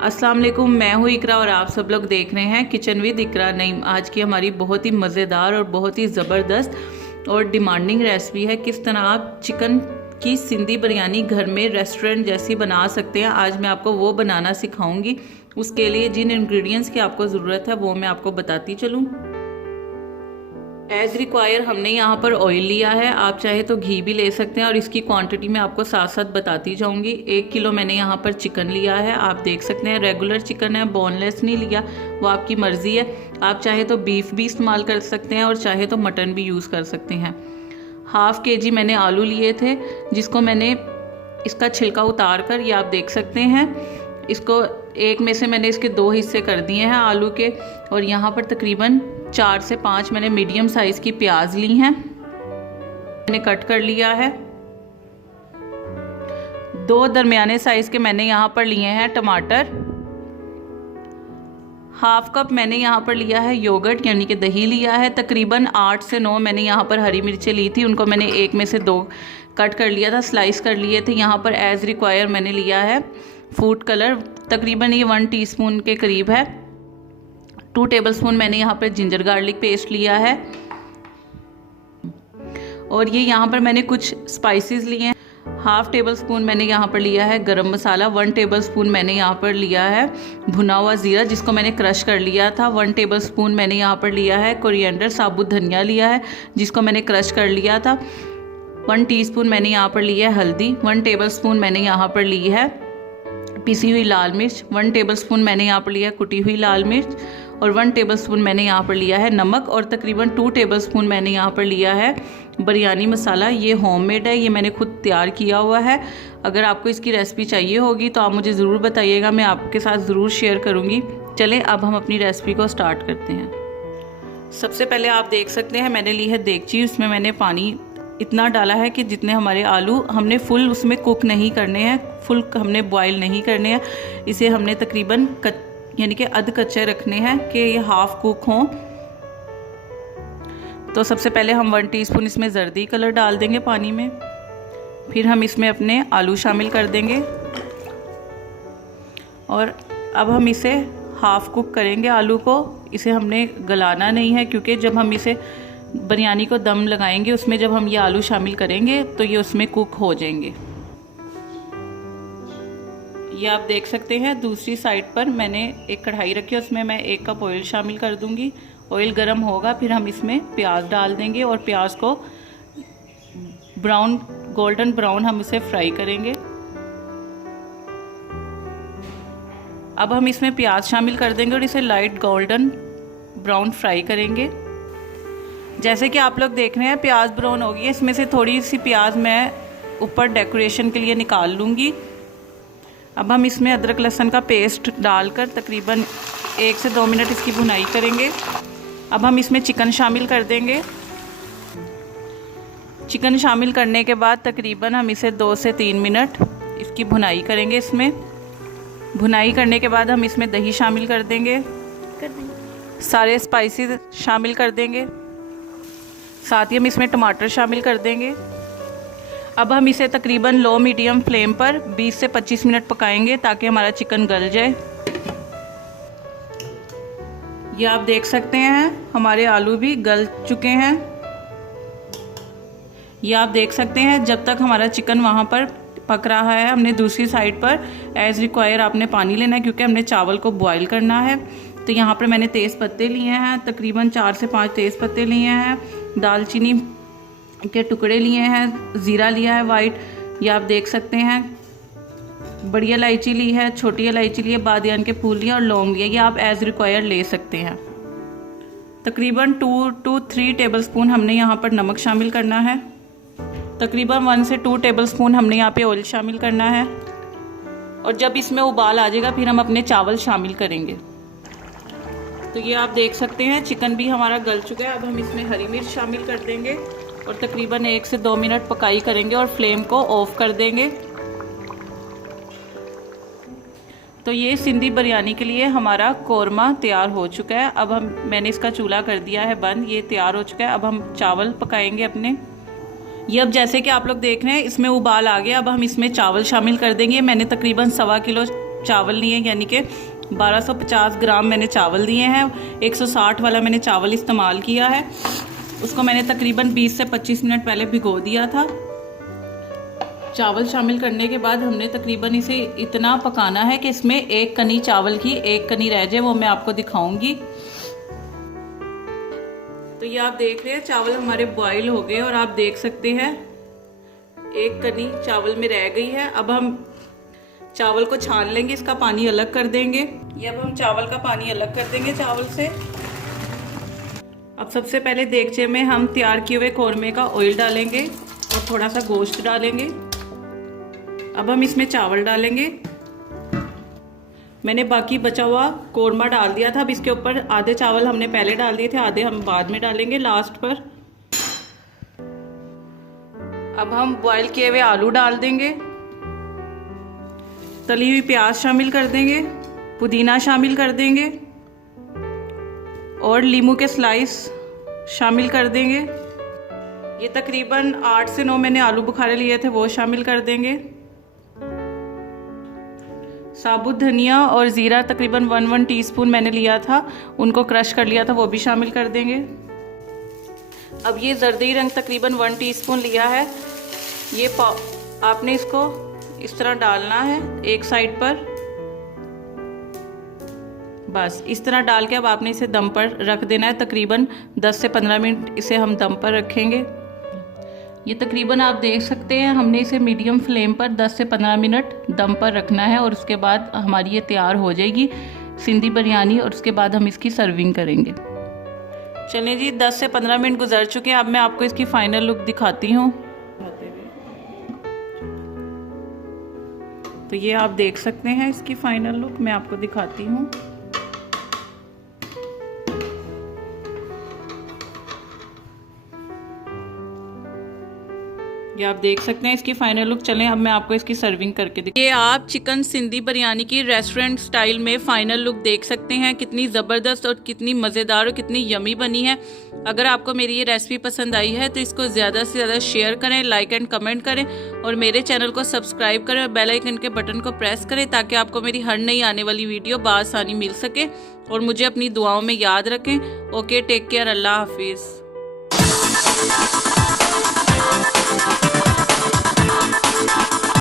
अस्सलाम वालेकुम, मैं हूँ इकरा और आप सब लोग देख रहे हैं किचन विद इकरा नईम। आज की हमारी बहुत ही मज़ेदार और बहुत ही ज़बरदस्त और डिमांडिंग रेसिपी है किस तरह आप चिकन की सिंधी बिरयानी घर में रेस्टोरेंट जैसी बना सकते हैं। आज मैं आपको वो बनाना सिखाऊंगी। उसके लिए जिन इंग्रेडिएंट्स की आपको ज़रूरत है वो मैं आपको बताती चलूँ। एज रिक्वायर हमने यहाँ पर ऑयल लिया है, आप चाहे तो घी भी ले सकते हैं और इसकी क्वांटिटी मैं आपको साथ साथ बताती जाऊँगी। 1 किलो मैंने यहाँ पर चिकन लिया है, आप देख सकते हैं रेगुलर चिकन है, बोनलेस नहीं लिया, वो आपकी मर्ज़ी है। आप चाहे तो बीफ भी इस्तेमाल कर सकते हैं और चाहे तो मटन भी यूज़ कर सकते हैं। हाफ़ kg मैंने आलू लिए थे जिसको मैंने इसका छिलका उतार कर, ये आप देख सकते हैं, इसको एक में से मैंने इसके 2 हिस्से कर दिए हैं आलू के। और यहाँ पर तकरीबन 4 से 5 मैंने मीडियम साइज़ की प्याज ली हैं, मैंने कट कर लिया है। 2 दरमियाने साइज़ के मैंने यहाँ पर लिए हैं टमाटर। हाफ कप मैंने यहाँ पर लिया है योगर्ट यानी कि दही लिया है। तकरीबन 8 से 9 मैंने यहाँ पर हरी मिर्चें ली थी, उनको मैंने एक में से 2 कट कर लिया था, स्लाइस कर लिए थे। यहाँ पर एज रिक्वायर मैंने लिया है फूड कलर, तकरीबन ये 1 टीस्पून के करीब है। 2 टेबलस्पून मैंने यहाँ पर जिंजर गार्लिक पेस्ट लिया है। और ये यहाँ पर मैंने कुछ स्पाइसेस लिए हैं। हाफ टेबल स्पून मैंने यहाँ पर लिया है गरम मसाला, 1 टेबल स्पून मैंने यहाँ पर लिया है भुना हुआ ज़ीरा जिसको मैंने क्रश कर लिया था। 1 टेबल स्पून मैंने यहाँ पर लिया है कोरिएंडर, साबुत धनिया लिया है जिसको मैंने क्रश कर लिया था। 1 टीस्पून मैंने यहाँ पर लिया है हल्दी, 1 टेबल स्पून मैंने यहाँ पर ली है पिसी हुई लाल मिर्च, 1 टेबल स्पून मैंने यहाँ पर लिया है कुटी हुई लाल मिर्च और 1 टेबल स्पून मैंने यहाँ पर लिया है नमक और तकरीबन 2 टेबल स्पून मैंने यहाँ पर लिया है बिरयानी मसाला। ये होममेड है, ये मैंने खुद तैयार किया हुआ है। अगर आपको इसकी रेसिपी चाहिए होगी तो आप मुझे ज़रूर बताइएगा, मैं आपके साथ ज़रूर शेयर करूँगी। चलें अब हम अपनी रेसिपी को स्टार्ट करते हैं। सबसे पहले आप देख सकते हैं मैंने ली है देगची, उसमें मैंने पानी इतना डाला है कि जितने हमारे आलू, हमने फुल उसमें कुक नहीं करने हैं, फुल हमने बॉयल नहीं करने हैं। इसे हमने तकरीबन यानी कि अध कच्चे रखने हैं कि ये हाफ कुक हों। तो सबसे पहले हम 1 टीस्पून इसमें जर्दी कलर डाल देंगे पानी में, फिर हम इसमें अपने आलू शामिल कर देंगे और अब हम इसे हाफ कुक करेंगे आलू को। इसे हमने गलाना नहीं है क्योंकि जब हम इसे बिरयानी को दम लगाएंगे उसमें जब हम ये आलू शामिल करेंगे तो ये उसमें कुक हो जाएंगे। ये आप देख सकते हैं दूसरी साइड पर मैंने एक कढ़ाई रखी है, उसमें मैं 1 कप ऑयल शामिल कर दूंगी। ऑयल गर्म होगा फिर हम इसमें प्याज डाल देंगे और प्याज को गोल्डन ब्राउन हम इसे फ्राई करेंगे। अब हम इसमें प्याज शामिल कर देंगे और इसे लाइट गोल्डन ब्राउन फ्राई करेंगे। जैसे कि आप लोग देख रहे हैं प्याज ब्राउन हो गई है, इसमें से थोड़ी सी प्याज मैं ऊपर डेकोरेशन के लिए निकाल लूँगी। अब हम इसमें अदरक लहसुन का पेस्ट डालकर तकरीबन 1 से 2 मिनट इसकी भुनाई करेंगे। अब हम इसमें चिकन शामिल कर देंगे। चिकन शामिल करने के बाद तकरीबन हम इसे 2 से 3 मिनट इसकी भुनाई करेंगे। इसमें भुनाई करने के बाद हम इसमें दही शामिल कर देंगे, सारे स्पाइसेस शामिल कर देंगे, साथ ही हम इसमें टमाटर शामिल कर देंगे। अब हम इसे तकरीबन लो मीडियम फ्लेम पर 20 से 25 मिनट पकाएंगे ताकि हमारा चिकन गल जाए। ये आप देख सकते हैं हमारे आलू भी गल चुके हैं। ये आप देख सकते हैं जब तक हमारा चिकन वहाँ पर पक रहा है हमने दूसरी साइड पर एज रिक्वायर आपने पानी लेना है क्योंकि हमने चावल को बॉईल करना है। तो यहाँ पर मैंने तेज़ पत्ते लिए हैं, तकरीबन 4 से 5 तेज़ पत्ते लिए हैं, दालचीनी के टुकड़े लिए हैं, ज़ीरा लिया है वाइट, ये आप देख सकते हैं, बड़ी इलायची ली है, छोटी इलायची ली है, बादियान के फूल लिए और लौंग लिए, ये आप एज रिक्वायर ले सकते हैं। तकरीबन 2 to 3 टेबलस्पून हमने यहाँ पर नमक शामिल करना है। तकरीबन 1 से 2 टेबलस्पून हमने यहाँ पे ऑयल शामिल करना है। और जब इसमें उबाल आ जाएगा फिर हम अपने चावल शामिल करेंगे। तो ये आप देख सकते हैं चिकन भी हमारा गल चुका है। अब हम इसमें हरी मिर्च शामिल कर देंगे और तकरीबन 1 से 2 मिनट पकाई करेंगे और फ्लेम को ऑफ कर देंगे। तो ये सिंधी बिरयानी के लिए हमारा कोरमा तैयार हो चुका है। अब मैंने इसका चूल्हा कर दिया है बंद, ये तैयार हो चुका है। अब हम चावल पकाएंगे अपने। ये अब जैसे कि आप लोग देख रहे हैं इसमें उबाल आ गया। अब हम इसमें चावल शामिल कर देंगे। मैंने तकरीबन 1.25 किलो चावल लिए, यानी कि 1250 ग्राम मैंने चावल दिए हैं। 160 वाला मैंने चावल इस्तेमाल किया है। उसको मैंने तकरीबन 20 से 25 मिनट पहले भिगो दिया था। चावल शामिल करने के बाद हमने तकरीबन इसे इतना पकाना है कि इसमें एक कनी चावल की एक कनी रह जाए, वो मैं आपको दिखाऊंगी। तो ये आप देख रहे हैं चावल हमारे बॉईल हो गए और आप देख सकते हैं एक कनी चावल में रह गई है। अब हम चावल को छान लेंगे, इसका पानी अलग कर देंगे। ये अब हम चावल का पानी अलग कर देंगे चावल से। अब सबसे पहले देगचे में हम तैयार किए हुए कौरमे का ऑयल डालेंगे और थोड़ा सा गोश्त डालेंगे। अब हम इसमें चावल डालेंगे। मैंने बाकी बचा हुआ कौरमा डाल दिया था। अब इसके ऊपर आधे चावल हमने पहले डाल दिए थे, आधे हम बाद में डालेंगे लास्ट पर। अब हम बॉईल किए हुए आलू डाल देंगे, तली हुई प्याज शामिल कर देंगे, पुदीना शामिल कर देंगे और लीमू के स्लाइस शामिल कर देंगे। ये तकरीबन 8 से 9 मैंने आलू बुखारे लिए थे, वो शामिल कर देंगे। साबुत धनिया और ज़ीरा तकरीबन 1 टीस्पून मैंने लिया था, उनको क्रश कर लिया था, वो भी शामिल कर देंगे। अब ये जर्दी रंग तकरीबन 1 टीस्पून लिया है। ये आपने इसको इस तरह डालना है एक साइड पर, बस इस तरह डाल के अब आपने इसे दम पर रख देना है। तकरीबन 10 से 15 मिनट इसे हम दम पर रखेंगे। ये तकरीबन आप देख सकते हैं हमने इसे मीडियम फ्लेम पर 10 से 15 मिनट दम पर रखना है और उसके बाद हमारी ये तैयार हो जाएगी सिंधी बिरयानी और उसके बाद हम इसकी सर्विंग करेंगे। चलें जी, 10 से 15 मिनट गुजर चुके हैं। अब मैं आपको इसकी फाइनल लुक दिखाती हूँ। तो ये आप देख सकते हैं इसकी फाइनल लुक, मैं आपको दिखाती हूँ। ये आप देख सकते हैं इसकी फाइनल लुक। चलें अब मैं आपको इसकी सर्विंग करके दिखाती हूँ। ये आप चिकन सिंधी बिरयानी की रेस्टोरेंट स्टाइल में फाइनल लुक देख सकते हैं, कितनी ज़बरदस्त और कितनी मज़ेदार और कितनी यमी बनी है। अगर आपको मेरी ये रेसिपी पसंद आई है तो इसको ज़्यादा से ज़्यादा शेयर करें, लाइक एंड कमेंट करें और मेरे चैनल को सब्सक्राइब करें और बेल आइकन के बटन को प्रेस करें ताकि आपको मेरी हर नई आने वाली वीडियो बआसानी मिल सके। और मुझे अपनी दुआओं में याद रखें। ओके, टेक केयर, अल्लाह हाफिज़।